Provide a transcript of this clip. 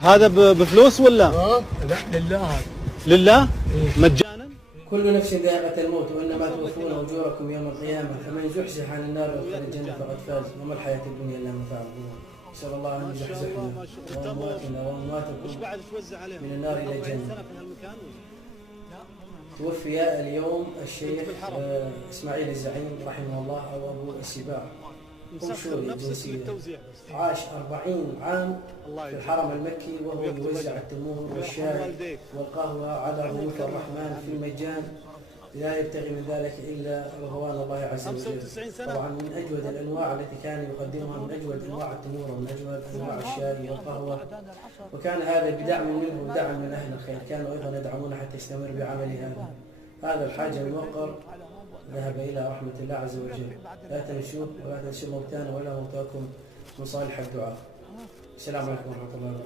هذا بفلوس ولا؟ لا لله. لله؟ إيه. مجانا؟ كل نفس ذائقة الموت وإنما توفون أجوركم يوم القيامة فمن زحزح عن النار وادخل الجنة فقد فاز وما الحياة الدنيا إلا متاع الغرور. نسأل الله أن يزحزحنا وأمواتنا وأمواتكم من النار إلى الجنة. توفي اليوم الشيخ إسماعيل الزعيم رحمه الله أو أبو السباع، قنصلي الجنسية، عاش 40 عام في الحرم المكي وهو يوزع التمور والشاي والقهوة على ضيوف الرحمن في المجان، لا يبتغي من ذلك إلا رضوان الله عز وجل. طبعا من أجود الأنواع التي كان يقدمها، من أجود أنواع التمور ومن أجود أنواع الشاي والقهوة، وكان هذا بدعم منه ودعم من أهل الخير، كانوا أيضا يدعمون حتى يستمر بعمله هذا الحاج الموقر ذهب إلى رحمة الله عز وجل. لا تنسوه ولا تنسوا موتانا ولا موتاكم من صالح الدعاء. السلام عليكم ورحمة الله وبركاته.